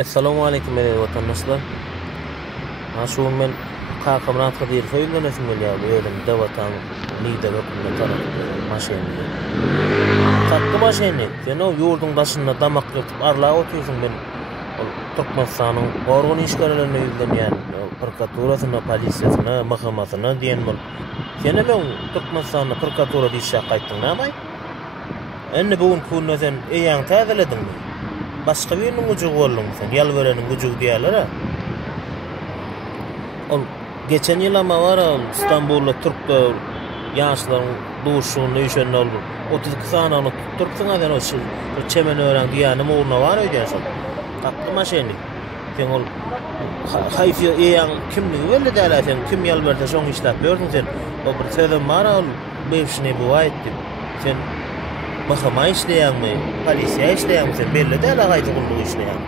Assalamu alaykum ey vatandaşlar. Şu men kakamran kadir soyundan esim gelýär. Bu ýerden dewatan nide bakymda tarap maşyny. Tatlı maşyny. Sen o ýurdun başynda damak ýatyp arla oturýarsyň ben. Ol Türkmenistanyň gorgun işgärlerini ýüzlenýän prokuraturasyna, polisiýasyna, mahkamasyna diýen bol. Sen ben Türkmenistanyň prokuratura diýişe gaýtdyň näme? Enne bugun kunna sen eýäň täzeledingmi? Başga biriniň güjü bolmaň sen, ýal berenin güjü diýerler ha. Ol geçen ýyl ama var İstanbulda Türkler ýaşlaryň duşuny ýeşen boldy. 32 sanyny tutturpsyň adan o çemen ören diýänim urna var öýdäşim. Tatlı maşyny. Sen ol haýfy eýäň kimligi belli däl sen kim ýal berde şoň işläp berdiň sen. O bir sözüm var ol beýşine bu aýtdy. Sen mahkama işleýärmi, polisiýa işleýärmi sen belli däl gaýdy gullugy işleýär.